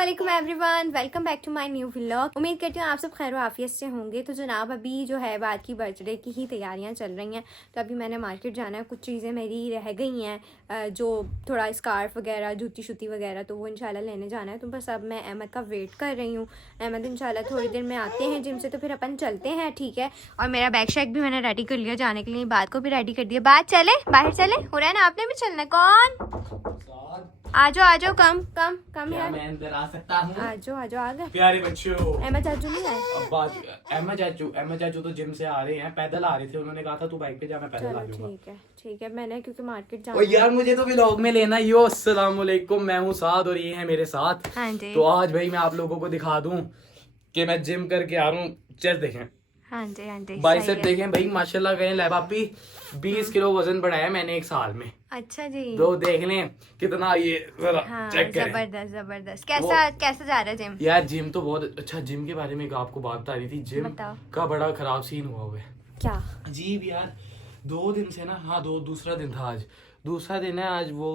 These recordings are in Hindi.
अस्सलामुअलैकुम everyone, welcome back to my new vlog. उम्मीद करती हूँ आप सब खैर आफियत से होंगे। तो जनाब अभी जो है बात की बर्थडे की ही तैयारियां चल रही हैं। तो अभी मैंने मार्केट जाना है, कुछ चीज़ें मेरी रह गई हैं जो थोड़ा स्कार्फ वगैरह, जूती शूती वगैरह, तो वो इंशाल्लाह लेने जाना है। तो बस अब मैं अहमद का वेट कर रही हूँ। अहमद इंशाल्लाह थोड़ी देर में आते हैं जिम से, तो फिर अपन चलते हैं, ठीक है। और मेरा बैग शैग भी मैंने रेडी कर लिया जाने के लिए, बात को भी रेडी कर दिया। बात चले बाहर चले, हो रहा है ना, आपने भी चलना है। कौन आ जाओ, कम है। मैं अंदर आ सकता हूँ? आ जाओ आ गए प्यारे बच्चों। अहमद चाचू नहीं आए? अब बात अहमद चाचू तो जिम से आ रहे हैं, पैदल आ रहे थे। उन्होंने कहा था तू बाइक पे जा, मैं पैदल आ चलो जाऊंगा। ठीक है मैंने क्योंकि मार्केट ओ जाना यार मुझे तो व्लॉग में लेना। यो अस्सलाम वालेकुम, मैं हूँ साद और ये है मेरे साथ। हाँ जी। तो आज भाई मैं आप लोगों को दिखा दूं कि मैं जिम करके आ रहा हूँ। चेस्ट देखें, हाँ जी बाइसेप देखें भाई, माशाल्लाह कहें लैबापी 20 किलो वजन बढ़ाया मैंने एक साल में। अच्छा जी। तो देख लें कितना ये जरा हाँ, चेक करें। जबरदस्त। कैसा जा रहा है जिम? यार जिम तो बहुत अच्छा। जिम के बारे में एक आपको बात बता रही थी। जिम बताओ। का बड़ा खराब सीन हुआ है। क्या? अजीब यार, 2 दिन से ना, हाँ दूसरा दिन था आज। दूसरा दिन है आज। वो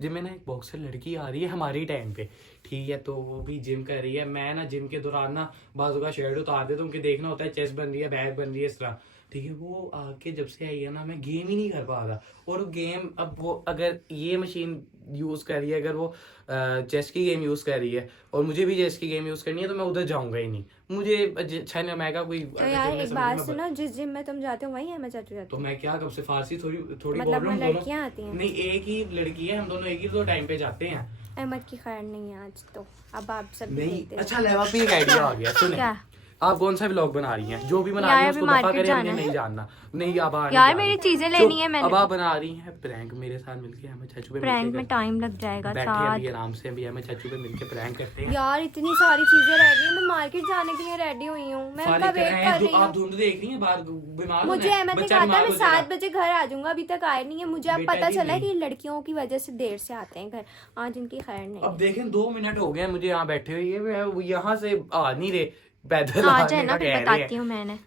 जिम में ना एक बॉक्सर लड़की आ रही है हमारी टाइम पे, ठीक है। तो वो भी जिम कर रही है। मैं ना जिम के दौरान ना बाजू का शर्ट उतार देता हूँ कि देखना होता है चेस्ट बन रही है, बैक बन रही है, इस तरह, ठीक है। वो आके जब से आई है ना, मैं गेम ही नहीं कर पा रहा। और गेम अब वो अगर ये मशीन यूज कर रही है, अगर वो चेस की गेम यूज कर रही है और मुझे भी चेस की गेम यूज करनी है, तो मैं उधर जाऊंगा ही नहीं। मुझे अच्छा नहीं, मैं कोई तो यार एक बात सुनो, जिस जिम में तुम जाते हो वही है मैं चाचू जाते तो हो? मैं क्या कब से फारसी थोड़ी मतलब बोल रहा हूँ। लड़कियां आती हैं? नहीं, एक ही लड़की है, हम दोनों एक ही तो टाइम पे जाते हैं। अहमद की खैर नहीं है आज, तो अब आप सब नहीं देखते रहो। अच्छा लेवा पे एक आइडिया आ गया। सुने, क्या? आप कौन सा व्लॉग बना रही हैं? जो भी बना यार रही हैं अभी उसको दफा मार्केट करें, जाना मुझे है। नहीं जानना। नहीं अब आ यार मेरी चीजें लेनी है मैंने। अब आप बना रही हैं प्रैंक मेरे साथ मिलके। हमें चाचू पे प्रैंक में टाइम लग जाएगा बैठे साथ। अभी आराम से, अभी हमें चाचू पे मिलके प्रैंक करते हैं। यार इतनी सारी चीजें रह गई, मैं मार्केट जाने के लिए रेडी हुई हूँ, मैं उनका वेट कर रही आप हूँ। धुंध देख रही हैं बाहर, बीमार मुझे अहमद ने कहा था मैं 7 बजे घर आ जाऊंगा, अभी तक आए नहीं है। मुझे अब बेटा पता जी, चला नहीं। कि लड़कियों की वजह से देर से आते हैं घर, आज इनकी खैर नहीं अब है। देखें 2 मिनट हो गए मुझे यहाँ बैठे हुए, मैं यहाँ से आ नहीं रहे, पैदल आ आने जाए ना, का फिर कह रहे बताती हैं। हूँ मैंने।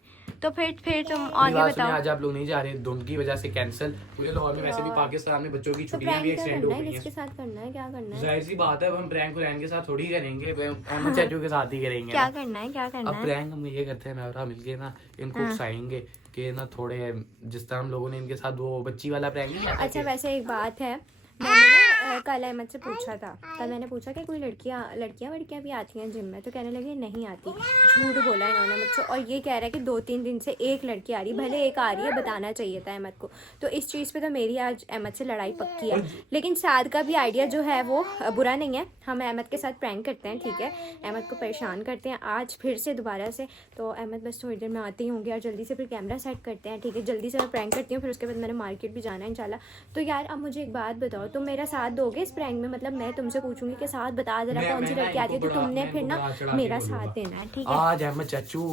तो फिर तुम मेरी आगे बात सुनिए, बताओ। आज आप लोग नहीं जा रहे धुंध की वजह से कैंसिल। मुझे लाहौर में वैसे भी पाकिस्तान में बच्चों की तो छुट्टियां भी प्रैंक क्या एक्सटेंड हो करना है, गई किसके हैं। साथ करना है, क्या करना है? जाहिर सी बात है, अब हम प्रैंक रैंक के साथ थोड़ी करेंगे, अहमद चाचू के साथ ही करेंगे क्या ना। करना है, क्या करना अब है? प्रैंक हम ये करते हैं, मैं और आप मिलके ना इनको हाँ। उकसाएंगे कि ना थोड़े, जिस तरह हम लोगों ने इनके साथ वो बच्ची वाला प्रैंक नहीं किया था अच्छा कि- वैसे एक बात है, मैंने ना कल अहमद से पूछा था। कल मैंने पूछा कि कोई लड़कियां भी आती हैं जिम में, तो कहने लगे नहीं आती। झूठ बोला इन्होंने मुझसे, और ये कह रहा है कि 2-3 दिन से एक लड़की आ रही है। भले एक आ रही है, बताना चाहिए था अहमद को। तो इस चीज़ पे तो मेरी आज अहमद से लड़ाई पक्की है। लेकिन साद का भी आइडिया जो है वो बुरा नहीं है। हम अहमद के साथ प्रैंक करते हैं, ठीक है, अहमद को परेशान करते हैं आज फिर से दोबारा से। तो अहमद बस थोड़ी देर में आते ही होंगे और जल्दी से फिर कैमरा सेट करते हैं, ठीक है। जल्दी से मैं प्रैंक करती हूँ, फिर उसके बाद मैंने मार्केट भी जाना है इंशाल्लाह। तो यार अब मुझे एक बात बताओ, तुम मेरा साथ दोगे इस प्रैंक में? मतलब मैं तुमसे पूछूंगी कि साथ बता जरा कौन सी लड़की आती है, तो तुमने फिर ना मेरा साथ देना है, ठीक है। आज अहमद चाचू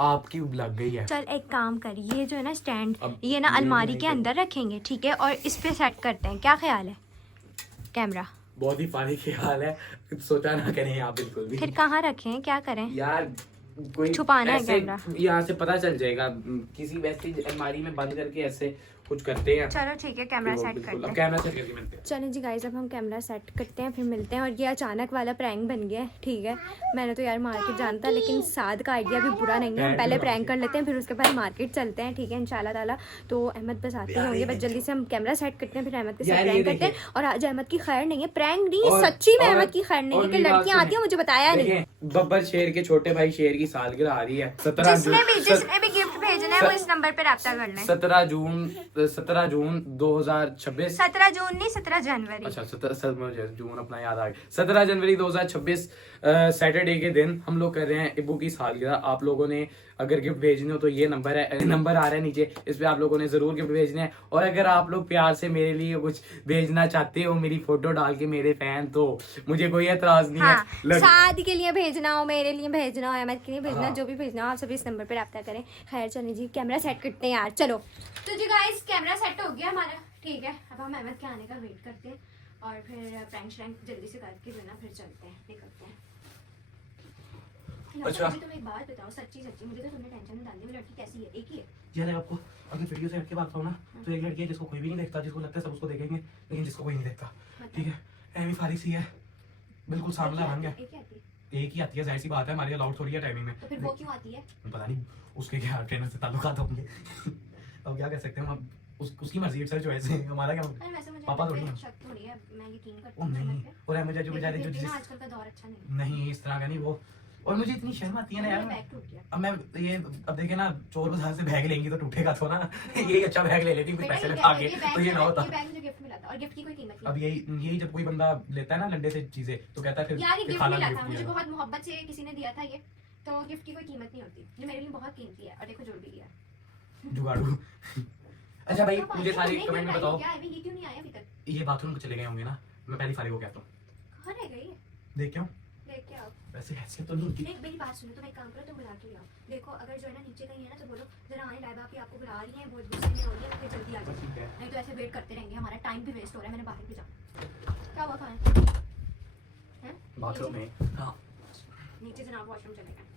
आपकी लग गई है। चल एक काम कर, ये जो है ना स्टैंड, अब ये ना ये अलमारी नहीं के अंदर रखेंगे, ठीक है, और इस पे सेट करते हैं। क्या ख्याल है? कैमरा बहुत ही फानी ख्याल है, सोचा ना करें आप बिल्कुल भी। फिर कहाँ रखें, क्या करें? यार कोई छुपाना है ऐसे कैमरा? यहाँ से पता चल जाएगा, किसी वैसी अलमारी में बंद करके ऐसे कुछ करते हैं। चलो ठीक है, कैमरा सेट करते हैं। कैमरा सेट करके मिलते हैं। चलो जी गाइस, अब हम कैमरा सेट करते हैं, फिर मिलते हैं। और ये अचानक वाला प्रैंक बन गया है, ठीक है। मैंने तो यार मार्केट जाना था, लेकिन साद का आइडिया भी बुरा नहीं है। हम पहले प्रैंक कर लेते हैं, फिर उसके बाद मार्केट चलते हैं, ठीक है, इंशाल्लाह ताला। तो अहमद बस आते ही होंगे, बस जल्दी से हम कैमरा सेट करते हैं, फिर अहमद के साथ प्रैंक करते हैं। और आज अहमद की खैर नहीं है, प्रैंक नहीं है, सच्ची में अहमद की खैर नहीं है कि लड़कियां आती हैं, मुझे बताया नहीं। बब्बर शेर के छोटे भाई शेर की सालगिरह आ रही है। जिसने भी गिफ्ट भेजना है वो इस नंबर पे रब्ता कर लें। 17 जून 2026। 17 जून नहीं, 17 जनवरी। अच्छा 17 जून अपना याद आ गया। 17 जनवरी 2026 सैटरडे के दिन हम लोग कर रहे हैं इब्बू की सालगिरह। आप लोगों ने अगर गिफ्ट भेजने हो तो ये नंबर आ रहा है नीचे, इस पे आप लोगों ने जरूर गिफ्ट भेजने हैं। और अगर आप लोग प्यार से मेरे लिए कुछ भेजना चाहते हो, मेरी फोटो डाल के मेरे फैन, तो मुझे कोई एतराज नहीं है। साद के लिए भेजना हो, मेरे लिए भेजना हो, अहमद के लिए भेजना, हाँ। जो भी भेजना हो आप सभी इस नंबर पे रब्ता करें। खैर चलिए जी, कैमरा सेट करते हैं यार, चलो। तो जी गाइस, कैमरा सेट हो गया हमारा, ठीक है। अब हम अहमद के आने का वेट करते हैं और फिर प्रैंक श्रैंक जल्दी से करके जो है ना फिर चलते हैं, निकलते हैं। अच्छा तुम एक बात बताओ, सच्ची मुझे तो तुमने टेंशन में डाल दी। वो लड़की कैसी है? एक ही है? यार आपको अगर वीडियो से हट के बात बताऊं ना, तो एक लड़की है जिसको कोई भी नहीं देखता, जिसको लगता है सब उसको देखेंगे, लेकिन जिसको कोई नहीं देखता, ठीक है। एमी फारिक सी है, बिल्कुल सांवला रंग है, एक ही आती है एक ही आती है, जाहिर सी बात है, हमारी अलाउड थोड़ी है टाइमिंग में। तो फिर वो क्यों आती है? पता नहीं उसके क्या ट्रेनर से ताल्लुकात होंगे। अब क्या कह सकते हैं हम, उसकी मर्जी, इट्स हर चॉइस है, हमारा क्या। अरे वैसे मुझे पापा थोड़ी पे हैं। शक थोड़ी है, मैं यकीन करती ओ हूँ नहीं, पे। और मुझे जो बेचारे जो लेकिन फिर भी जिस ना आजकल का दौर अच्छा नहीं है। नहीं इस तरह का नहीं वो, और मुझे इतनी शर्म आती है ना यार। बैग टूट गया। अब मैं ये अब देखे ना, चोर बाजार से बैग लेंगी तो टूटेगा तो ना। यही अच्छा बैग ले लेती, कुछ बेटा, पैसे ये लगा के, बैग तो ये ना होता। ये बैग मुझे गिफ्ट मिला था और गिफ्ट की कोई कीमत नहीं। अब यही जब कोई बंदा लेता है ना लंडे से चीजें, तो कहता है फिर यार ये गिफ्ट खाला मिला गिफ्ट था मुझे, मिला। बहुत मोहब्बत से किसी ने दिया था ये, तो गिफ्ट की कोई कीमत नहीं होती। ये मेरे लिए बहुत कीमती है और देखो जुड़ भी गया। जुगाड़ू। अच्छा भाई पापा, मुझे ये सारे नहीं कमेंट में मिल बताओ, पाई क्या है? ये क्यों नहीं आया अभी तक? ये बाथरूम को चले गए होंगे ना, मैं पहली फारिग को कहता हूँ। कहाँ रह गई? देख क्यों देख के आओ। वैसे हैसियत तो नहीं होती। नहीं मेरी बात सुनो, तुम एक काम करो, तुम बुला के आओ। देखो अगर जो है ना नीचे कहीं है ना तो बोलो जरा आए, लाइबा आपकी आपको बुला रही है, बहुत गुस्से में हो रही है, फिर जल्दी आ जाओ। ठीक है। नहीं तो ऐसे वेट करते रहेंगे, हमारा टाइम भी वेस्ट हो रहा है, मैंने बाहर भी जाना। क्या हुआ खाना? हैं? बाथरूम में हाँ, नीचे जनाब वॉशरूम चले गए।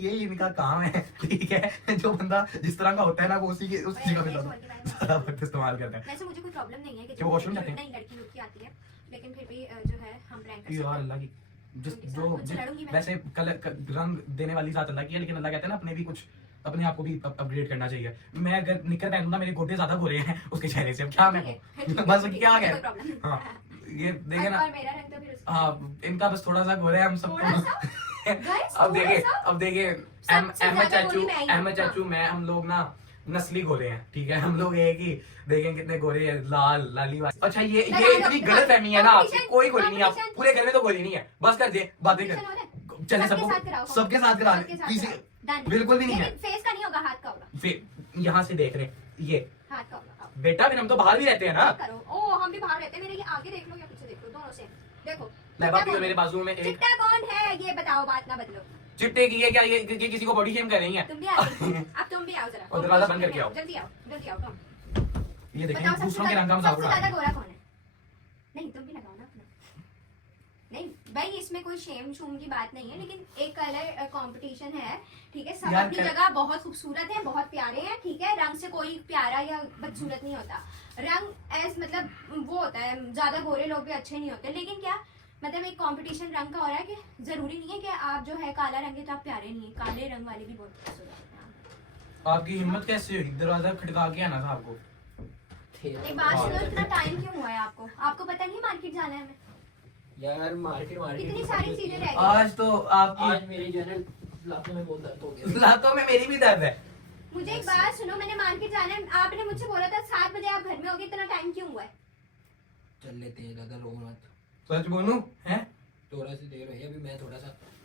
ये इनका काम है, ठीक है। जो बंदा जिस तरह का होता है ना, वो उसी का सारा वक्त इस्तेमाल करता है। वैसे मुझे कोई प्रॉब्लम नहीं है कि कि वो वॉशरूम जाते हैं? नहीं, लड़की लुड़की आती है, लेकिन फिर भी जो है हम प्रैंक कर यार सकते हैं। अल्लाह की उनके साथ मुझसे लड़ूंगी मैं। वैसे रंग देने वाली जात अल्लाह की है, लेकिन अल्लाह कहते हैं ना अपने भी कुछ, अपने आप को भी अपग्रेड करना चाहिए। मैं अगर निकर पहनूं ना, मेरे गोटे ज्यादा गोरे हैं उसके चेहरे से, अब क्या मैं कहूं? बस क्या कोई कह, प्रॉब्लम नहीं। हाँ ये देखे ना, और मेरा रंग तो फिर उसका। हाँ इनका बस थोड़ा सा गोरे हैं, हम थोड़ा सा? सबको। Guys, अब देखिए, थोड़ा सा? अब देखिए सबसे अहमद ज्यादा चाचू, गोरी मैं ही हूँ, अहमद चाचू मैं, हम लोग ना नस्ली गोरे हैं, ठीक है। हम लोग एक ही, देखें कितने गोरे हैं, लाल लाली वाली। अच्छा ये इतनी गलत फहमी है ना आपकी, कोई गोरी नहीं है, आप पूरे घर में तो गोरी नहीं है, बस कर दे बातें कर, चले सबको सबके साथ करा ले, किसी बिल्कुल भी नहीं है। फेस का नहीं होगा, हाथ का होगा। फिर यहाँ से देख रहे ये हाथ का होगा। आओ, बेटा, फिर हम तो बाहर भी रहते हैं ना। करो। ओ हम भी बाहर रहते हैं, मेरे ये आगे देख लो या पीछे देख लो, दोनों से देखो। मैं बाप तो मेरे बाजू में एक चिट्टा कौन है ये बताओ, बात ना बदलो। चिट्टे की है क्या, ये किसी को बॉडी शेम कर रही है? तुम भी आ जाओ, अब तुम भी आओ जरा। और दरवाजा बंद करके आओ। जल्दी आओ, जल्दी आओ तुम। ये देखें बताओ दूसरों के रंग का मजाक सबसे उड़ा ज्यादा रहे हैं। गोरा कौन है? नहीं तुम भी लगाओ ना अपना। नहीं भाई, इसमें कोई शेम शूम की बात नहीं है, लेकिन एक कलर कंपटीशन है, ठीक है। सब यार अपनी जगह बहुत खूबसूरत है, बहुत प्यारे हैं, ठीक है। रंग से कोई प्यारा या बदसूरत नहीं होता। रंग एज मतलब वो होता है, ज्यादा गोरे लोग भी अच्छे नहीं होते, लेकिन क्या मतलब एक कंपटीशन रंग का हो रहा है कि जरूरी नहीं है कि आप जो है काला रंग है तो आप प्यारे नहीं है, काले रंग वाले भी बहुत खूबसूरत हैं। आपकी हिम्मत कैसे हुई? दरवाजा खटका के आना था आपको। एक बात सुनो, इतना टाइम क्यों हुआ है आपको? आपको पता नहीं मार्केट जाना है हमें? यार मार्केट कितनी सारी चीजें रह गई। आज तो आपकी आज मेरी जो है ना लातों में बहुत दर्द हो गया। लातों में मेरी भी दर्द है। मुझे एक बात सुनो, मैंने मार्केट जाना है, आपने मुझसे बोला था 7 बजे आप घर में होगे, इतना टाइम क्यों हुआ है? चल लेते हैं, ज्यादा रो मत। सच बोलूं हैं? थोड़ा सी देर हुई है, अभी मैं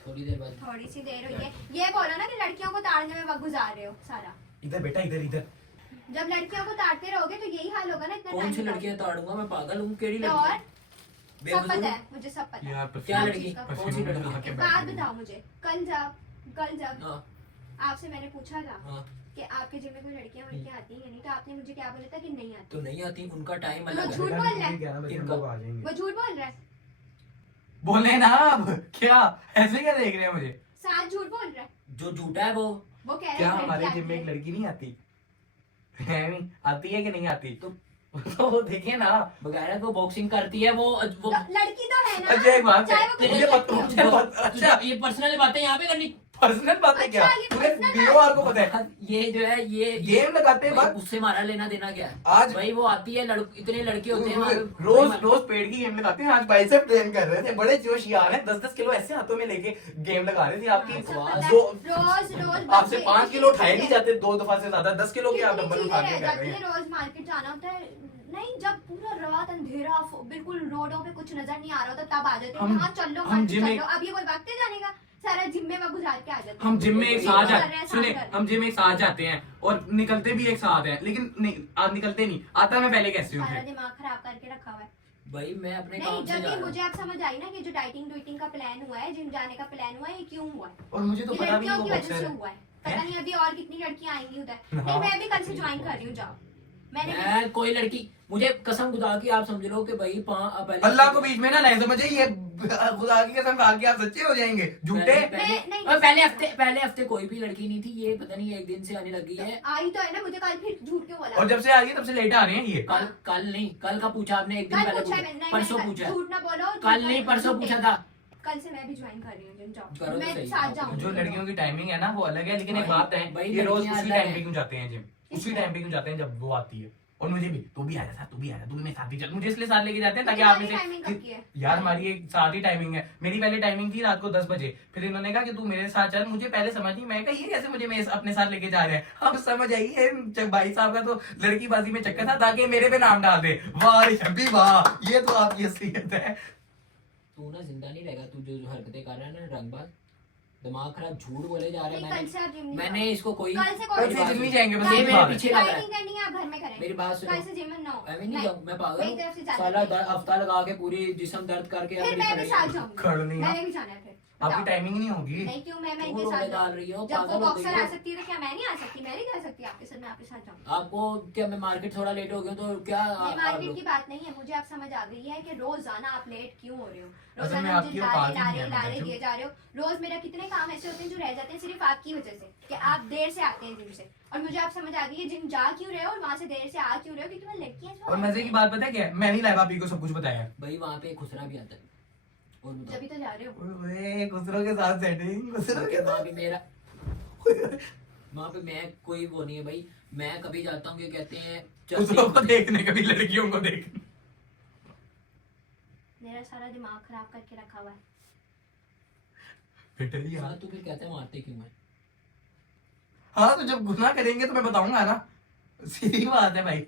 थोड़ी देर बाद। थोड़ी सी देर हुई है, ये बोलो ना कि लड़कियों को ताड़ने में वक्त गुजार रहे हो सारा। इधर बेटा, इधर इधर। जब लड़कियों को ताड़ते रहोगे तो यही हाल होगा ना, इतना कौन सी टाइम लड़कियां ताड़ूंगा मैं? पागल हूँ? केड़ी तो और लड़की? सब पता है मुझे, सब पता है। यार क्या हर लड़की? चीज़ का। कौन सी लड़की? एक बात बताओ मुझे, कल जब हाँ आपसे मैंने पूछा था हाँ, कि आपके जिम में कोई लड़कियां वड़कियां आती हैं नहीं, तो आपने मुझे क्या बोला था कि नहीं आती। तो नहीं आती, उनका टाइम तो अलग झूठ है। बोल रहा है। 11 बजे हम इनका- लोग आ जाएंगे। वो झूठ बोल रहा है, बोले ना अब क्या, ऐसे क्या देख रहे हैं मुझे? साथ झूठ बोल रहा है। जो झूठा है वो वो कह रहा क्या है हमारे लड़की जिम में एक आती है। लड़की नहीं आती है? नहीं आती है कि नहीं आती? तो वो देखिए ना। बगैर वो बॉक्सिंग करती है वो तो लड़की तो है ना। अच्छा एक बात चाहे है, वो मुझे पता, अच्छा ये पर्सनल बातें यहाँ पे करनी। पर्सनल बातें क्या? अच्छा, ये पूरे personal बीओआर को पता है। ये जो है ये गेम लगाते हैं भाई, बस। उससे हमारा लेना देना क्या है? आज- भाई वो आती है, इतने लड़के होते हैं वहाँ पे। रोज पेड़ की गेम लगाते हैं। आज बाइसेप ट्रेन कर रहे थे, बड़े जोशियार हैं, 10-10 किलो ऐसे हाथों में लेके गेम लगा रहे थे। आपकी सब पता है, दो रोज आपसे 5 किलो उठाए नहीं जाते, 2 दफा से ज्यादा 10 किलो के आप कितनी डंबल चीजें उठा रह के कर जाती रहे है, हैं। रोज मार्केट जाना होता है। नहीं, जब पूरा रात अंधेरा बिल्कुल रोडों पे कुछ नजर नहीं आ रहा होता तब आ जाते हैं। हाँ चल लो हम मार्केट जिम चल में- लो। अब ये कोई वक्त है जाने का? सारा जिम में वक्त गुजार के आ जाते हैं। हम जिम में एक जिम साथ कर रहे हैं, सुने, साथ कर रहे हम जिम में एक साथ जाते हैं और निकलते भी एक साथ हैं, लेकिन नहीं आज निकलते नहीं। आता मैं पहले कैसे हूँ सारा फिर? दिमाग खराब करके रखा हुआ है। भाई मैं अपने नहीं, काम से जब जा ये रहा मुझे हूँ। अब समझ आई ना कि जो डाइटिंग का प्लान हुआ है, जिम जाने का प्लान हुआ है, ये क्यों हुआ है? और मुझे तो ये पता भी नहीं लड़कियों वो की वजह बॉक्सर से है। हुआ है। पता नहीं अभी और कितनी लड़कियां आएंगी उधर। हाँ। नहीं, मैं भी कल से ज्वाइन कर रही हूँ, जाओ। मैंने मैं कोई लड़की, मुझे कसम खुदा की आप समझ लो कि भाई पहले अल्लाह को बीच में ना नहीं समझे, ये खुदा की कसम खा के आप सच्चे हो जाएंगे झूठे। नहीं, और पहले हफ्ते कोई भी लड़की नहीं थी, ये पता नहीं एक दिन से आने लगी है। आई तो है ना, मुझे कल फिर झूठ क्यों बोला? और जब से आ गई तब से लेट आ रहे हैं ये। कल नहीं, कल का पूछा आपने, एक दिन कल पहले पूछा पूछा, मैंने, परसों मैंने पूछा, झूठ ना बोलो। कल नहीं परसों पूछा था। कल से मैं भी ज्वाइन कर रही हूँ जिम। जाओ, करो तो मैं सही। साथ जाऊंगी। जो लड़कियों की टाइमिंग है ना वो अलग है, लेकिन एक भाई- बात है, भाई ये रोज लड़कियां उसी अलग टाइम पे हैं। क्यों जाते हैं जिम, उसी टाइम पे क्यों जाते हैं जब वो आती है। और मुझे भी, तू भी आ जा, तू भी आ जा, तू भी मेरे साथ ही चल, मुझे इसलिए साथ लेके जाते हैं ताकि आप तुम्हारी timing कब की है? इसे यार हमारी एक साथ ही टाइमिंग है। मेरी पहले टाइमिंग थी रात को 10 बजे, फिर इन्होंने कहा कि तू मेरे साथ चल। मुझे पहले समझ नहीं, मैं कहा ये कैसे मुझे अपने साथ लेके जा रहे हैं। अब समझ आई है भाई साहब का तो लड़की बाजी में चक्कर था ताकि मेरे पे नाम डाल दे। वाह रे शब्बी वाह, ये तो आपकी असलियत है। तू ना जिंदा नहीं रहेगा, तू जो हरकतें कर रहा है ना रंगबाज, दिमाग खराब, झूठ बोले जा रहे नहीं, हैं। कल से आप जिम नहीं मैंने जाओ। इसको कोई कल से कल से जिम नहीं जाएंगे, बस कल यही से बात है। पीछे लग रहा है। ट्राई नहीं करनी है, आप घर में करें। मेरी बात सुनो। कल से जिम में ना हो। मैं भी नहीं जाऊँ, मैं पागल मेरी तरफ से हूँ। जाना साला नहीं। हफ्ता लगा के पूरी जिस्म दर्द करके फिर अपनी मैं भी खड़ी साथ है। जाऊंगी। खड़नी है। मैंने भी जाना है फिर। आपकी बताओ। टाइमिंग नहीं होगी। नहीं क्यों, मैं तू इनके रोने साथ डाल रही हो, जब वो पागल हो बॉक्सर गई आ हो। सकती है तो क्या मैं नहीं आ सकती? मैं नहीं जा सकती आपके साथ, मैं आपके साथ जाऊंगी। आपको क्या मैं मार्केट थोड़ा लेट हो गया तो क्या ये मार्केट की बात नहीं है, मुझे आप समझ आ गई है कि रोजाना आप लेट क्यों हो रहे हो। असल में रोजाना आपकी मुझे औकात ही लारे नहीं है, लारे मैं दिए जा रहे हो। रोज मेरा कितने काम ऐसे होते हैं जो रह जाते हैं सिर्फ आपकी वजह से, कि आप देर से आते हैं जिम से। और मुझे आप समझ आ गई है जिम जा क्यों रहे हो और वहां से देर से आ क्यों रहे हो, क्योंकि मैं लड़की हैं। और मजे की बात पता है क्या है? मैं नहीं लाइव आपी को सब कुछ बताया। भाई वहाँ पे खुसरा भी आता है। और बताओ। जब तो जा रहे हो। ओए खुसरो के साथ सेटिंग, खुसरो के वहाँ साथ पे मेरा वहाँ पे मैं कोई वो नहीं है भाई। मैं कभी जाता हूँ, क्या कहते हैं, खुसरो को देखने, कभी लड़कियों को देखने। मेरा सारा दिमाग खराब करके रखा हुआ है। बेटा जी हाँ, यार, तू फिर कहते हैं मारते क्यों है? हाँ तो जब गुनाह करेंगे तो मैं बताऊंगा ना, सीधी बात है भाई।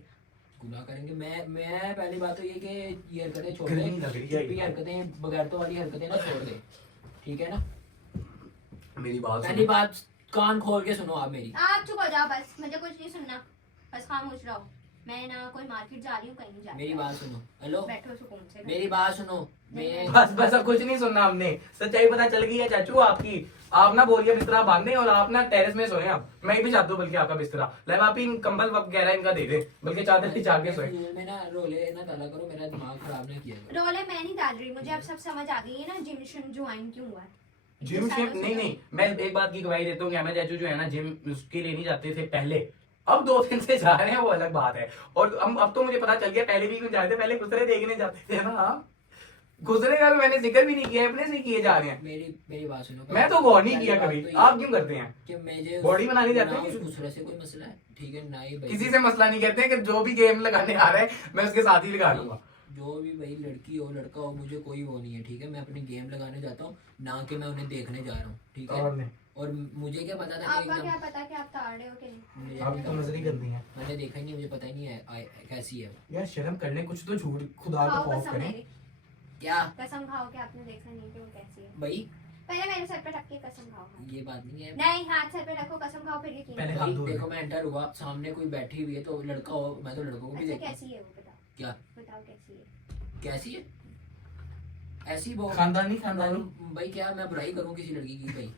गुनाह करेंगे। मैं पहली बात तो ये कि ये हरकतें छोड़ गर्मी लग रही दे। है। चुप्पी हरकतें, बगैरतों वाली हरकतें ना छोड़ दे, ठीक है ना? मेरी बात पहली बात, कान खोल के सुनो आप मेरी। आप चुप हो जाओ बस, मुझे कुछ नहीं सुनना। बस खामोश रहो। मैं ना कोई मार्केट जा रही हूँ, कहीं नहीं जा रही। मेरी बात सुनो। हेलो, बैठो सुकून से। मेरी बात सुनो। मैं बस बस अब कुछ नहीं सुनना हमने, सच्चाई पता चल गई है चाचू आपकी। आप ना बोरिया बिस्तरा बांधे और आप ना टेरेस में सोए। आप मैं भी चाहता हूँ बल्कि आपका बिस्तरा लाइव आप ही कंबल वगैरह इनका दे दे, बल्कि चादर से जाके सोए। में ना रोले ना डाला करो, मेरा दिमाग खराब ना किया करो। रोले मैं नहीं डाल रही, मुझे अब सब समझ आ गई है ना जिम शिम ज्वाइन क्यों हुआ है। जिम इतने शिम सालों से नहीं तो- नहीं, मैं एक बात की गवाही देता हूँ कि हमें चाचू जो है ना जिम उसके लिए नहीं जाते थे पहले, अब 2 दिन से जा रहे हैं वो अलग बात है। और अब तो मुझे पता चल गया, पहले भी क्यों जाते थे, पहले गुजरे देखने जाते थे ना। गुजरे का भी मैंने जिक्र भी नहीं किया, अपने से किए जा रहे हैं। मेरी बात सुनो। मैं तो गौर नहीं पहली किया बात कभी, तो ये आप क्यों करते हैं? कि मुझे बॉडी बनाने जाते हैं ना कि- उस दूसरे से कोई मसला है, ठीक है ना ही भाई। किसी से मसला नहीं कहते हैं कि जो भी गेम लगाने आ रहा है मैं उसके साथ ही लगा लूंगा। जो भी भाई लड़की हो लड़का हो, मुझे कोई वो नहीं है, ठीक है? मैं अपनी गेम लगाने जाता हूँ, ना कि मैं उन्हें देखने जा रहा हूँ, ठीक है? और नहीं, और मुझे क्या पता था आपका क्या एकदम, पता कि आप ताड़ रहे हो कि नहीं। मुझे आप क्या तो पता। नजर ही करती हैं मैंने देखा ही नहीं, मुझे पता ही नहीं है कैसी है। यार, शर्म कर ले कुछ तो, झूठ खुदा खाओ को खौफ कसम करें। मेरी, क्या कसम खाओ कि आपने देखा नहीं कि वो कैसी है। भाई? पहले मेरे सर पे रख के कसम खाओ। ये बात नहीं है नहीं, हाथ सर पे रखो, कसम खाओ, फिर यकीन पहले करो। हाथ भाई। धो ले। देखो मैं एंटर हुआ, सामने कोई बैठी हुई है तो लड़का हो, मैं तो लड़कों को भी अच्छा देखता हूँ। कैसी है वो, बताओ। क्या बताओ कैसी है। कैसी है? ऐसी वो खानदानी खानदानी। भाई, क्या मैं बुराई करूँ किसी लड़की की भाई?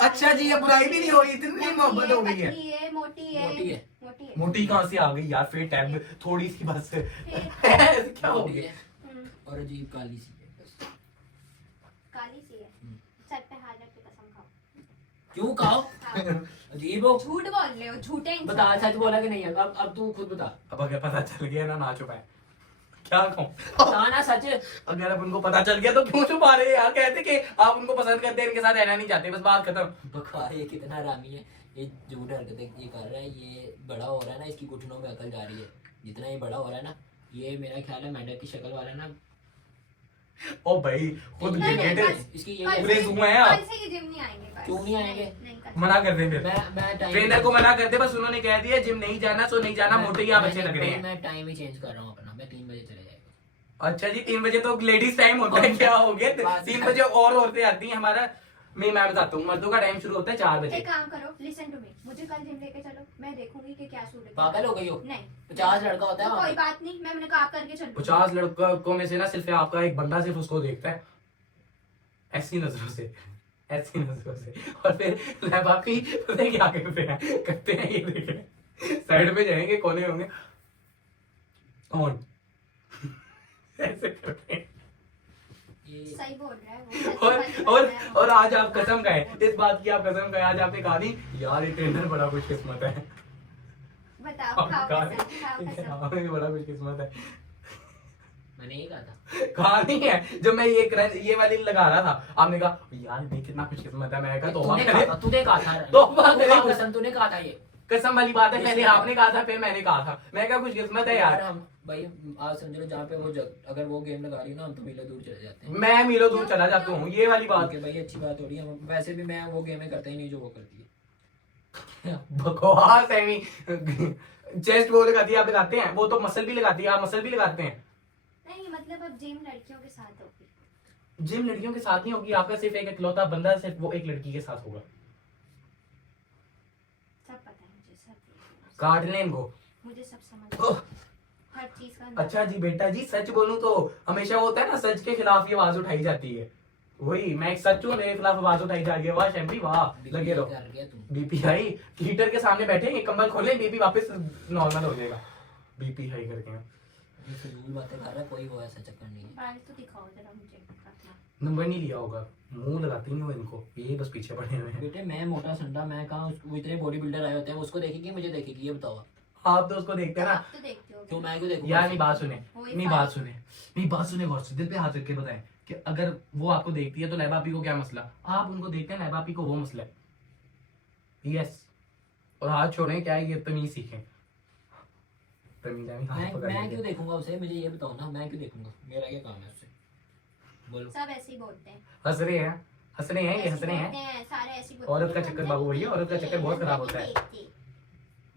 अच्छा जी, ये बुराई भी नहीं हो रही, इतनी मोहब्बत हो गई है। पतली है, मोटी है। मोटी है। मोटी है। मोटी कहाँ से आ गई यार, फिर टैब थोड़ी सी बस फिर- ऐसे क्या हो मोटी गया? है हम्म, और अजीब काली सी है बस। काली सी है। सर पे हाथ रख के कसम खाओ। क्यों खाओ? हाँ। अजीब हो। झूठ बोल रहे हो, झूठे इंसान। बता, सच बोला कि नहीं है? अब तू खुद बता। अब अगर पता चल गया ना छुपाए, क्या कहूँ? बता ना सच। अगर अब उनको पता चल गया तो क्यों छुपा रहे हैं यार? कहते कि आप उनको पसंद करते हैं, इनके साथ रहना नहीं चाहते, बस बात खत्म। बकवास, ये कितना रामी है, ये झूठ हरकतें ये कर रहा है, ये बड़ा हो रहा है ना, इसकी घुटनों में अकल जा रही है। जितना ये बड़ा हो रहा है ना, ये मेरा ख्याल है मेंढक की शक्ल वाला ना। ओ भाई, खुद नहीं, क्रिकेट नहीं, बस। इसकी कल पूरे से- zoom है आप। कल से ये जिम नहीं आएंगे बस। क्यों नहीं आएंगे? नहीं, कल से। मना कर दे फिर। मैं टाइम ट्रेनर को मना करते, बस उन्होंने कह दिया जिम नहीं जाना, सो नहीं जाना, मोटे ही आप अच्छे लग रहे हैं। मैं टाइम ही चेंज कर रहा हूँ अपना, मैं 3 बजे चले जाएगा। अच्छा जी, 3 बजे तो लेडीज टाइम होता है, क्या हो गया? 3 बजे और औरतें आती हैं हमारा। मैं बताता हूँ, मर्दों का टाइम शुरू होता है 4 बजे। एक काम करो, लिसन टू मी, मुझे कल जिम लेके चलो, मैं देखूंगी कि क्या सूट है। पागल हो गई हो? नहीं 50 लड़का होता है तो वहाँ कोई पे। बात नहीं, मैंने कहा आप करके चलो। 50 लड़कों में से ना सिर्फ आपका एक बंदा सिर्फ उसको देखता है ऐसी नजरों से, ऐसी नजरों से। और फिर बाकी पता है क्या करते हैं ये देखें, साइड में जाएंगे, कोने होंगे ऑन ऐसे करते हैं। ये सही बोल रहा है वो, सच और बात और कर रहा है वो। और आज आप कसम खाए, इस बात की आप कसम खाए, आज आपने कहा नहीं यार ये ट्रेनर बड़ा खुशकिस्मत है। बताओ, खाओ कहा कसम, खाओ कसम। नहीं, बड़ा खुशकिस्मत है। मैंने ये कहा था। कहा नहीं है। जब मैं ये वाली लगा रहा था आपने कहा यार नहीं कितना खुशकिस्मत है। मैं कहा तौबा करे, तूने कहा था तौबा करे, कसम तूने कहा था ये कसम वाली बात है। पहले आपने कहा था फिर मैंने कहा था। मैं कहा खुशकिस्मत है यार। हम भाई आज समझ लो जहाँ पे वो अगर वो गेम लगा रही है ना हम तो मीलों दूर चले जाते हैं। मैं मीलों दूर चला जाता हूँ, ये वाली बात। ओके भाई अच्छी बात हो रही है। वैसे भी मैं वो गेमें करता ही नहीं जो वो करती है। बकवास है मी। चेस्ट वो लगाती है आप लगाते हैं, वो तो मसल भी लगाती है, आप मसल भी लगाते हैं। नहीं मतलब अब जिम लड़कियों के साथ होगी। जिम लड़कियों के साथ नहीं होगी, आपका सिर्फ एक इकलौता बंदा सिर्फ वो एक लड़की के साथ होगा। सब पता है मुझे, सब काट लें इनको। मुझे सब समझ ओह, हर चीज का। अच्छा जी बेटा जी, सच बोलूं तो हमेशा होता है ना सच के खिलाफ ये आवाज उठाई जाती है। वही मैं एक सच हूँ, मेरे खिलाफ आवाज उठाई जा रही है। वाह शैम्पी वाह, लगे रहो। कर गया तुम। बीपी हाई, हीटर के सामने बैठे हैं, कंबल खोले, बीपी वापस नॉर्मल हो जाएगा। बीपी हाई करके ये फजूल बातें कर रहा है, कोई वो ऐसा चक्कर नहीं है। बाल तो दिखाओ जरा मुझे अपना। नंबर नहीं लिया होगा, मुंह लगाती नहीं हो इनको, ये बस पीछे पड़े हुए हैं। बेटे मैं मोटा संडा, मैं कहाँ वो इतने बॉडी बिल्डर आए होते हैं, उसको देखेगी मुझे देखेगी, ये बताओ। आप तो उसको देखते हैं ना। आप तो देखते हो। क्यों मैं क्यों देखूं? यार नहीं बात सुने, वही नहीं बात सुने, नहीं बात सुने, गौर से दिल पे हाथ रख के बताएं कि अगर वो आपको देखती है तो लैबापी को क्या मसला, आप उनको देखते हैं लैबापी को वो मसला है। यस, और हाथ छोड़ें, क्या है ये तमीज सीखें। तमीज यानी हाथ पकड़ मैं लेंगे। क्यों देखूंगा उसे, मुझे ये बताओ ना, मैं क्यों देखूंगा, मेरा क्या काम है उससे, बोलो। सब ऐसे ही बोलते हैं। हंस रहे हैं, हंस रहे हैं, ये हंस रहे बोलते हैं। हैं सारे ऐसे ही बोलते औरत का हैं। चक्कर बाबू भैया, औरत का चक्कर बहुत खराब होता है। देखते।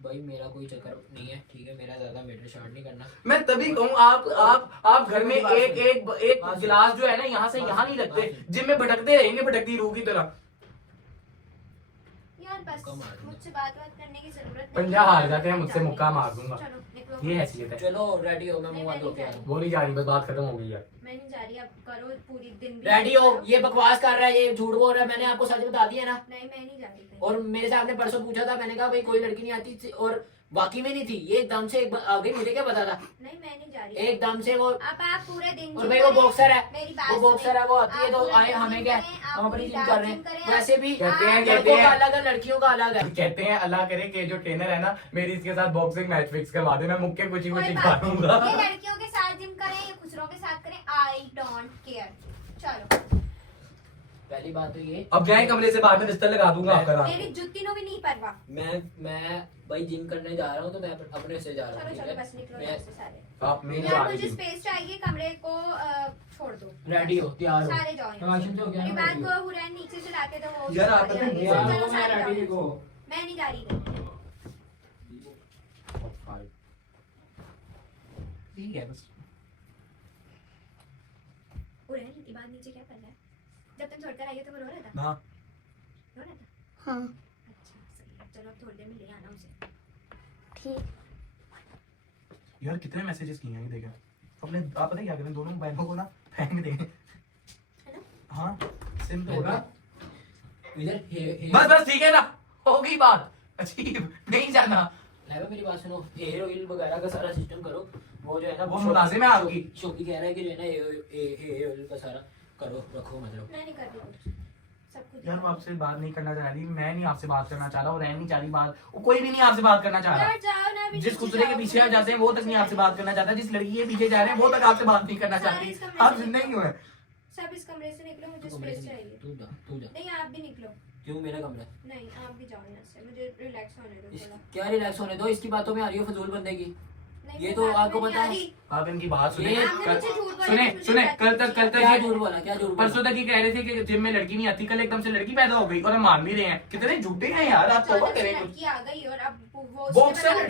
भाई मेरा कोई चक्कर नहीं है, ठीक है, मेरा ज्यादा मीटर शॉर्ट नहीं करना। मैं तभी कहूँ आप घर में एक गिलास जो है ना यहाँ से यहाँ नहीं रखते, जिम में भटकते रहेंगे भटकती रूह की तरह। यार बस मुक्का मार दूंगा। मुझसे बात करने की जरूरत नहीं। पंजा हार जाते हैं मुझसे, मुक्का मार दूंगा। चलो निकलो। ये हैसियत है। चलो रेडी हो, मैं मुंह धो के आ रहा हूँ। वो नहीं जा रही, बस बात खत्म हो गई यार। मैं नहीं जा रही, अब करो पूरी दिन भी। रेडी हो, ये बकवास कर रहा है, ये झूठ बोल रहा है, मैंने आपको सच बता दिया ना। नहीं मैं नहीं जा रही कहीं। और मेरे से आपने परसों पूछा था, मैंने कहा भाई कोई लड़की नहीं आती थी, और बाकी में नहीं थी, ये एकदम से आ गई, मुझे क्या पता था, नहीं मैं नहीं जा रही। एकदम से वो। अब आप पूरे दिन और जिम भाई वो करें, बॉक्सर है, मेरी बात वो बॉक्सर है, वो आती है आप तो पूरे आए, दिन हमें जिम क्या है, करें, आप हम अपनी पूरी जिम रात कर रहे जिम करें, हैं। वैसे भी कहते हैं लड़कों का अलग है, लड़कियों का अलग है। कहते हैं अल्लाह करे कि जो ट्रेनर है ना मेरी इसके साथ बॉक्सिंग मैच फिक्स करवा दे, मैं मुक्के कुछ ही कोई सिखा बात नहीं। दूंगा। ये लड़कियों के साथ जिम करें या खुसरों के साथ करें, आई डोंट केयर। चलो पहली बात तो ये, अब जाए कमरे से बाहर में बिस्तर लगा दूंगा आपका रात मेरी जुत्ती नो भी नहीं परवा। मैं भाई जिम करने जा रहा हूँ तो मैं अपने से जा रहा हूँ, चलो ठीक चलो है? बस निकलो मैं यहाँ से सारे। को। आप मेरे यार आ मुझे रही स्पेस चाहिए, कमरे को छोड़ दो। रेडी हो, तैयार हो। सारे जाओ यहाँ प्रकाशन से। से हो गया मेरी ना, बात ready को हो। हुरैन नीचे से लाके तो वो यार, आप पता चलो, नहीं, यार, चलो, वो सारे मैं जाओ ready यहाँ को। से। मैं नहीं जा रही कहीं। ठीक है बस। हुरैन की बात नीचे क्या कर रहा है? जब तुम छोड़कर आई हो तो वो रो रहा था? हाँ रो रहा था? हाँ अच्छा सही है, चलो अब थोड़ी देर में ले आना उसे। ठीक। यार कितने मैसेजेस किए हैं ये देखें अपने। आप पता है क्या करें, दोनों मोबाइलों को ना फेंक दें। है ना? हाँ सिम तो होगा। इधर बस बस ठीक है ना, हो गई बात। अजीब नहीं जाना। मेरी बात सुनो, हेयर ऑयल वगैरह का सारा सिस्टम करो, वो जो है ना वो मुलाजिम है आपकी। शोकी कह रहा है कि जो है ना हेयर ऑयल का सारा करो, रखो, मतलब मैं नहीं कर रही कुछ, सब कुछ। यार वो आपसे बात नहीं करना चाह रही, मैं नहीं आपसे बात करना चाह रहा, और रह नहीं चाह रही बात, वो कोई भी नहीं आपसे बात करना चाह रहा। यार जाओ ना अभी जिस नीचे खुसरे के जाओ, पीछे आ जाते हैं वो तक नहीं आपसे बात करना चाहता, जिस लड़की के पीछे जा रहे हैं वो तक आपसे बात नहीं करना चाहती। आप जिंदा ही हो। सब इस कमरे से निकलो, मुझे कमरे स्पेस से चाहिए। तू जा। नहीं आप भी निकलो। क्यों, मेरा कमरा? नहीं आप भी जाओ यहाँ से, मुझे रिलैक्स होने दो थोड़ा। क्या रिलैक्स होने दो, इसकी बातों में आ रही हो फजूल बंदे की। नहीं, ये मैं तो बात आपको में पता नहीं आ है। रही। आप इनकी बात सुने, ये आपने मुझे झूठ बोला, सुने मुझे सुने, बात कल तक क्या ये झूठ बोला, क्या झूठ बोला? परसों तक ये कह रहे थे कि जिम में लड़की नहीं आती, कल एकदम से लड़की पैदा हो गई और हम मान भी रहे हैं। कितने झूठे हैं यार, आप तौबा अचानक से करें। लड़की आ गई और अब वो बॉक्सर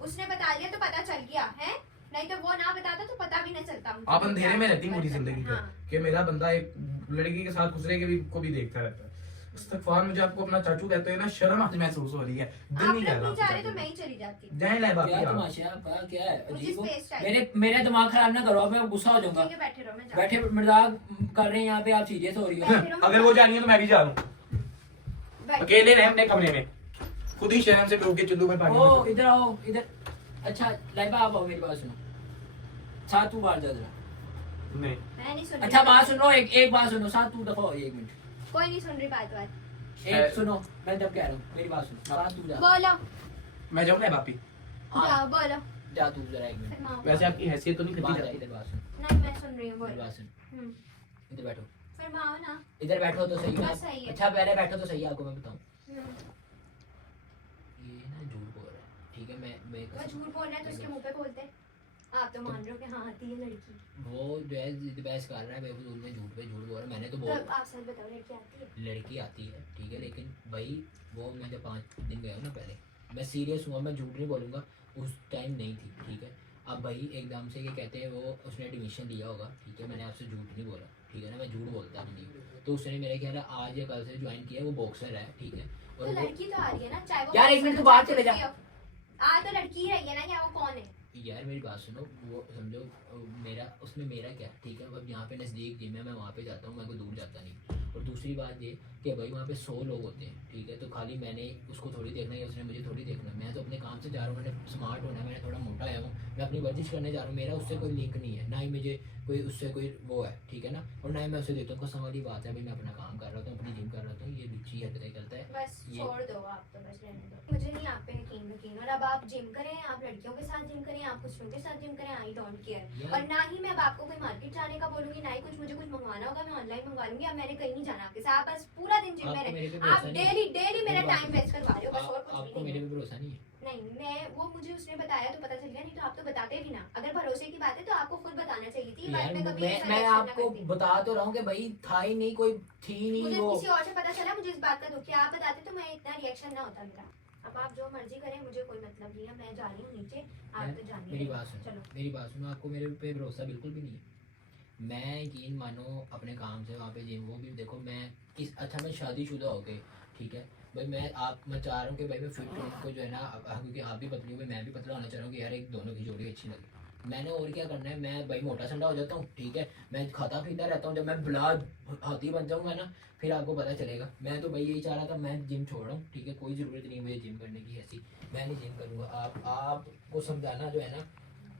उसने बता दिया तो पता चल गया है, नहीं तो वो ना बताता तो पता भी ना चलता मुझे। आप अंधेरे में रहती पूरी जिंदगी हाँ। कि मेरा बंदा एक लड़की के साथ खुसरे के भी को भी देखता रहता है। इस्तगफार, मुझे आपको अपना चाचू कहते हैं ना, शर्म आज महसूस हो रही है। दिल आप नहीं लोग कर नहीं चाह रहे तो रहा। मैं ही चली जाती। जय ला बाकी क्या आप। तमाशा है आपका, क्या है मुझे अजीब हो? space चाहिए। मेरे दिमाग खराब ना करो, अब मैं गुस्सा हो जाऊंगा। ठीक है बैठे रहो, मैं जा बैठे मजाक कर रहे हैं यहाँ पे, आप सीरियस हो रही हो। बैठे रहो, अगर वो जा रही है तो मैं भी जा रहा हूँ। बैठे- अकेले रहे अपने कमरे में, खुद ही शर्म से डूब के चुल्लू में पानी ओ में। इधर आओ, इधर। अच्छा लाइबा आप आओ, मेरी बात सुनो। साथ तू बाहर जा जरा। नहीं मैं नहीं सुन रही। अच्छा बात सुनो, एक बात सुनो, साथ तू दफा हो, 1 मिनट। कोई नहीं सुन रही बात। एक सुनो, मैं जब कह रहा हूँ, मेरी बात सुनो, साथ तू जा। बोलो मैं जाऊँ ना बापी। हाँ, जाओ बोलो। जा तू जरा 1 मिनट। फरमाओ। वैसे आपकी हैसियत तो नहीं बात खती है, जाती। इधर बात सुनो। नहीं मैं सुन रही हूँ मेरी बोल। बात सुन, इधर बैठो, फरमाओ ना। इधर बैठो तो सही बस सही है। अच्छा पहले बैठो तो सही है, आपको मैं बताऊं हम्म। ये ना झूठ बोल रहा है, ठीक है। मैं वो झूठ बोल रहा है तो उसके मुंह पे बोलते। आप तो मान रहे हो कि हाँ आती है लड़की। वो जो है जिद बहस कर रहा है बेफजूल में, झूठ पे झूठ बोल रहा है। मैंने तो तो बोल आप सच बताओ लड़की आती है? लड़की आती है, ठीक है, लेकिन भाई वो मैं जब 5 दिन गया हूँ ना पहले, मैं सीरियस हुआ, मैं झूठ नहीं बोलूँगा, उस टाइम नहीं थी, ठीक है। अब भाई एकदम से ये कहते हैं वो उसने एडमिशन लिया होगा, ठीक है, मैंने आपसे झूठ नहीं बोला, ठीक है ना, मैं झूठ बोलता भी नहीं। तो उसने मेरे ख्याल है आज या कल से ज्वाइन किया है, वो बॉक्सर है, ठीक है। तो और वो लड़की तो आ रही है ना, चाहे वो यार, एक मिनट तू बाहर चले जा। आ तो लड़की ही रही है ना, क्या वो कौन है? यार मेरी बात सुनो, वो समझो मेरा उसमें मेरा क्या, ठीक है। अब यहाँ पे नज़दीक जिम है, मैं वहाँ पे जाता हूँ, मैं कोई दूर जाता नहीं। और दूसरी बात ये कि भाई वहाँ पे 100 लोग होते हैं, ठीक है, तो खाली मैंने उसको थोड़ी देखना है या उसने मुझे थोड़ी देखना है। मैं तो अपने काम से जा रहा हूँ, मैंने स्मार्ट होना है, मैंने थोड़ा मोटा आया हूँ, मैं अपनी वर्जिश करने जा रहा हूँ, मेरा उससे कोई लिंक नहीं है, ना ही मुझे कोई उससे कोई वो है, ठीक है ना। और ना ही मैं उसे देता हूँ, कसम वाली बात है भाई, मैं अपना काम कर रहा हूँ, अपनी जिम कर रहा हूँ, ये बिच्छी हरकतें करता है। बस ये छोड़ दो आप तो, बस रहने दो। मुझे नहीं आप पे यकीन। और अब आप जिम करें, आप लड़कियों के साथ जिम करें, आप कुछ के साथ जिम करें, आई डोंट केयर। और ना ही मैं अब आपको कोई मार्केट जाने का बोलूंगी, ना ही कुछ मुझे कुछ मंगवाना होगा, मैं ऑनलाइन मंगवा लूंगी। अब मैंने कहीं नहीं जाना आपके साथ, आप बस पूरा दिन जिम में आपको मेरे पे रहे। आप भरोसा नहीं है? डेली मेरा टाइम वेस्ट करवा रहे हो, बस और कुछ आपको भी मेरे नहीं पे भरोसा नहीं है? नहीं, मैं वो मुझे उसने बताया तो पता चल गया, नहीं तो आप तो बताते भी ना। अगर भरोसे की बात है तो आपको खुद बताना चाहिए थी। यार मैं कभी ऐसा मैं reaction ना आपको करती। बता तो रहा हूँ कि भाई था ही नहीं, कोई थी नहीं मुझे वो। किसी और से पता चला, मुझे इस बात का दुख है। आप बताते तो मैं इतना रिएक्शन ना होता मेरा। अब आप जो मर्जी करें, मुझे कोई मतलब नहीं है। मैं जा रही हूँ नीचे, आप तो जानिए। मेरी बात सुनो, चलो। मेरी बात सुनो, आपको मेरे पे भरोसा बिल्कुल भी नहीं है। मैं यकीन मानो अपने काम से वहाँ पे जिम, वो भी देखो मैं किस अच्छा मैं शादीशुदा हो गई, ठीक है भाई। मैं चाह रहा हूँ कि भाई मैं फिट हूँ, को जो है ना, क्योंकि आप भी पतली हो, मैं भी पतला होना चाह रहा हूँ कि यार एक दोनों की जोड़ी अच्छी लगे। मैंने और क्या करना है, मैं भाई मोटा संडा हो जाता हूँ, ठीक है, मैं खाता पीता रहता हूँ। जब मैं बड़ा हाथी बन जाऊँगा ना, फिर आपको पता चलेगा। मैं तो भाई यही चाह रहा था, मैं जिम छोड़ रहा हूँ, ठीक है, कोई ज़रूरत नहीं मुझे जिम करने की, ऐसी मैं नहीं जिम करूँगा। आपको समझाना जो है ना,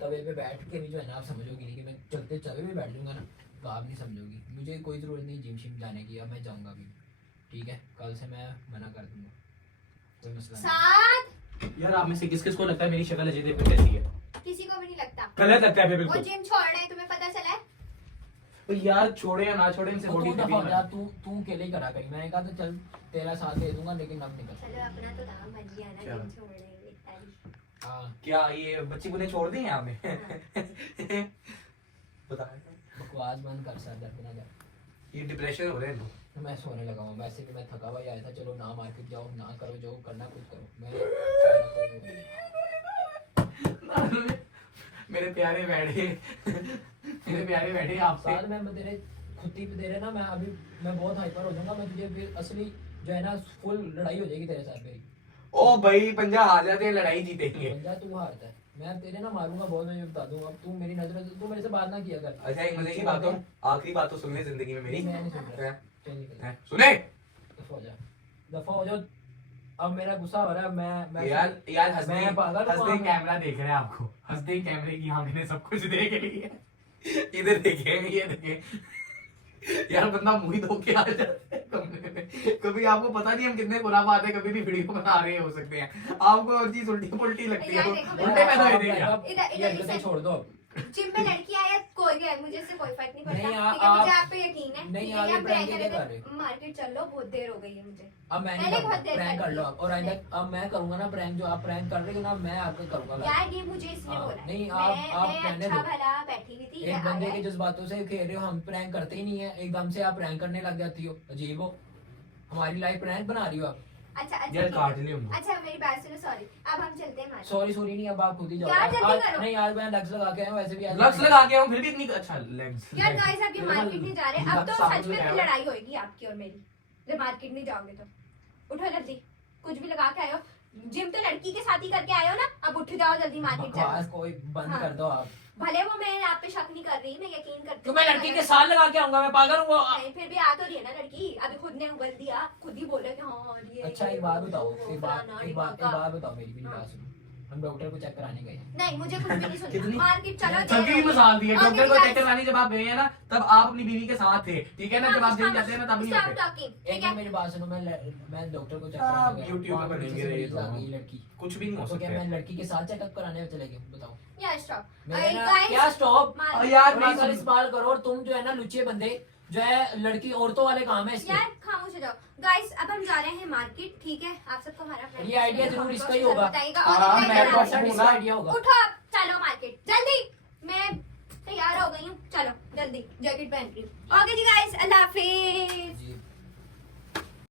तवे पे बैठ के भी जो है ना आप समझोगी नहीं, कि मैं चलते तवे पे बैठ जाऊँगा ना तो आप नहीं समझोगी। मुझे कोई ज़रूरत नहीं जिम शिम जाने की, अब मैं जाऊँगा भी, ठीक है, कल से मैं मना कर दूँगा, कोई मसला नहीं। साथ यार आप में से किस किस को लगता है मेरी शक्ल अजय देवगन कैसी है? किसी को भी नहीं लगता। गलत लगता है वो बिल्कुल। जिम छोड़ रहे हैं, तुम्हें पता चला है? तो यार छोड़े या ना छोड़े, इनसे तू बॉडी दफा हो जा, तू अकेले ही करा करी। मैंने कहा तो चल तेरा साथ दे दूंगा, लेकिन अब निकल। चलो अपना तो नाम बन गया ना, क्या? जिम छोड़ रहे हैं तारीफ। हाँ, क्या ये बच्ची को छोड़ दी यहाँ में? बता। बकवास बंद कर, सर दर्द ना कर। ये डिप्रेशन हो रहे हैं तो मैं सोने लगा हूँ, वैसे भी मैं थका हुआ ही आया था। चलो ना मार्केट जाओ, ना करो, जो करना खुद करो। मेरे प्यारे बैठे मेरे प्यारे बैठे आपसे। साथ में तेरे खुदी पे दे रहे ना, मैं बहुत हाइपर हो जाऊंगा। मैं तुझे फिर असली जो है ना फुल लड़ाई हो जाएगी तेरे साथ मेरी। ओ भाई पंजा हार जाते हैं, लड़ाई जीतेंगे। पंजा तू हारता है, मैं तेरे ना मारूंगा बहुत, मैं बता दूंगा। अब तू मेरी नजर, तू मेरे से बात ना किया कर। अच्छा एक मजे की बात हो, आखिरी बात तो सुन ले जिंदगी में मेरी। मैं नहीं सुन रहा। है? चल निकल, है? सुने दफा हो जा, दफा हो जा। अब मेरा गुस्सा हो रहा है। मैं यार हंसते मैं पागल हूँ, हंसते मैं- कैमरा देख रहे हैं आपको, हंसते कैमरे की आंखें ने सब कुछ देख ली है। इधर देखे, ये देखे। यार बंदा मुंह ही धो के आ जाता है कमरे में। कभी आपको पता नहीं हम कितने बुरा बात है, कभी भी वीडियो बना रहे हो सकते हैं। आपको और चीज उल्टी पुल्टी लगती है यार तो देखो, उल्टे पैदा हो जाएगा। इधर- ये हरकतें छोड़ दो। जिम में लड़की आया कोई भी है, मुझे इससे कोई फर्क नहीं पड़ता। नहीं, ठीक है, मुझे आप पे यकीन है। नहीं, ठीक है, आगे आप prank prank क्या कर कर रहे रहे? थे। मार्केट चल लो, बहुत देर हो गई है मुझे। अब मैं मैंने नहीं बहुत देर प्रैंक कर कर लो ली। आप, और आइंदा अब मैं करूंगा ना प्रैंक, जो आप प्रैंक कर रहे हो ना मैं आपको करूंगा। यार ये मुझे इसने हाँ, बोला है। नहीं, मैं आप रहने अच्छा दो। भला बैठी हुई थी, ये एक बंदे आया के है। जज्बातों से खेल रहे हो, हम प्रैंक करते ही नहीं है, एकदम से आप प्रैंक करने लग जाती हो। अजीब हो, हमारी लाइफ प्रैंक बना रही हो आप। अच्छा अच्छा यार ठीक काट है। लिया हमको। अच्छा मेरी बात सुनो, सॉरी। अब हम चलते हैं मार्केट। सॉरी नहीं, अब आप खुद ही जाओ। यार, जल्दी आज करो। नहीं, आज मैं लक्स लगा के आया हूं, वैसे भी आज लक्स लगा के हूँ फिर भी इतनी अच्छा लेग्स। यार गाइस, अब ये मार्केट नहीं जा रहे। अब तो सच में लड़ाई होगी आपकी और मेरी, जब मार्केट नहीं जाओगे तो। उठो जल्दी, कुछ भी लगा के आयो। जिम तो लड़की के साथ ही करके आयो ना, अब उठ जाओ जल्दी, मार्केट चलो। बकवास कोई बंद हाँ। कर दो आप। भले वो मैं आप पे शक नहीं कर रही, मैं यकीन करती क्यों हूँ। मैं लड़की के साथ लगा के आऊंगा, मैं पागल हूँ। नहीं, फिर भी आ तो रही है ना लड़की। अभी खुद ने उगल दिया, खुद ही बोले कि हाँ ये अच्छा ये, एक बात वो, बताओ, वो, एक फलाना, बात ढिमाका। बताओ, मेरी हाँ। बात सुनो। हम डॉक्टर को चेक कराने गए हैं। नहीं मुझे कुछ भी नहीं सुनना, कितनी? मार्केट चलो सभी देर हो मिसाल दी है। गई। डॉक्टर को Okay, चेक करवाने जब आप गए हैं ना, तब आप अपनी बीवी के साथ थे, ठीक है ना? जब आप जिम जाते हैं ना, तब नहीं Stop होते। talking, एक ठीक मिनट है? मेरी बात सुनो, मैं डॉक्टर को चेक आप कराने गया, YouTube पे वहाँ बनेंगे किसी ये मरीज तो। आ गई लड़की, कुछ भी नहीं हो तो क्या सकता मैं है। लड़की के साथ चेकअप कराने चले गए? बताओ Yeah, stop. मेरे ना Guys, क्या स्टॉप मार- यार थोड़ा सा प्लीज इस्तेमाल करो। और तुम जो है ना लुच्चे बंदे, जो है लड़की औरतों वाले काम है इसके। यार खामोश हो जाओ। गाइस अब हम जा रहे हैं मार्केट, ठीक है? आप सबको हमारा friend ये आइडिया है, जरूर बहुत इसका ही कोशिश होगा। बताइएगा। हाँ, और मैं बताइएगा तो ना। इसका आइडिया होगा। उठो अब, चलो मार्केट जल्दी। मैं तैयार हो गई हूँ, चलो जल्दी जैकेट पहन रही हूँ। ओके जी गाइस, अल्लाह हाफिज।